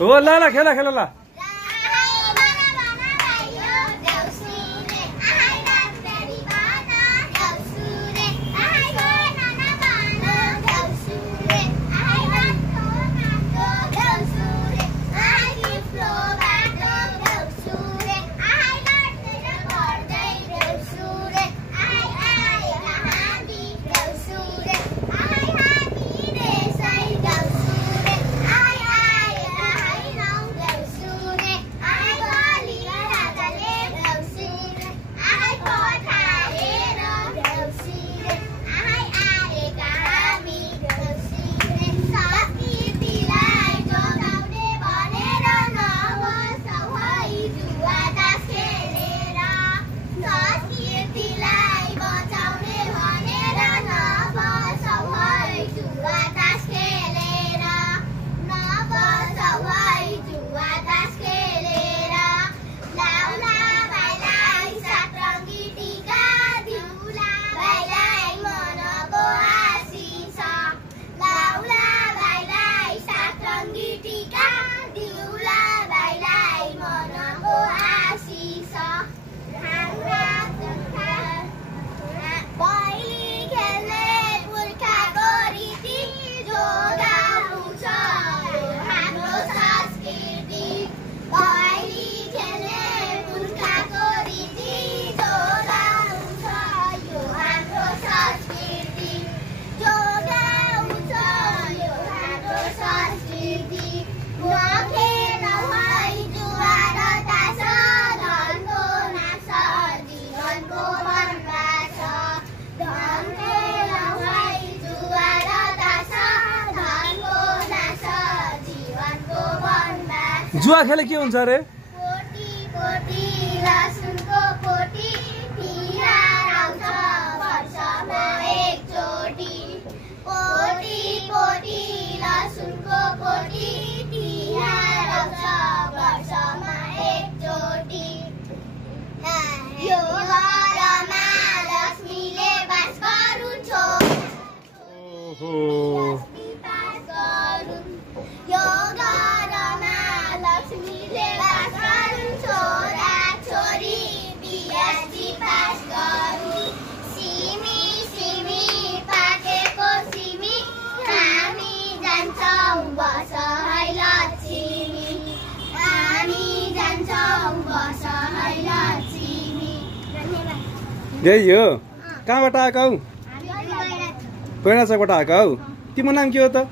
हो ल ल खेल खेल ल जुवा खेले के हुन्छ रे पोटी पोटी लसुनको पोटी तिहार आउँछ वर्षमा एकचोटि पोटी पोटी लसुनको पोटी तिहार आउँछ वर्षमा एकचोटि यो घरमा लक्ष्मीले बास गरुन्छ लक्ष्मी बास गरुन् यो घरमा लक्ष्मीले बास गरुन् छोरा छोरी बियासी बास गरुन् सिमी सिमी पाकेको सिमी हामी जान्छौँ बस है लक्ष्मी हामी जान्छौँ बस है लक्ष्मी यही हो कहाँबाट आएको हौ गैँडाचकबाट आएको हौ तिम्रो नाम के हो त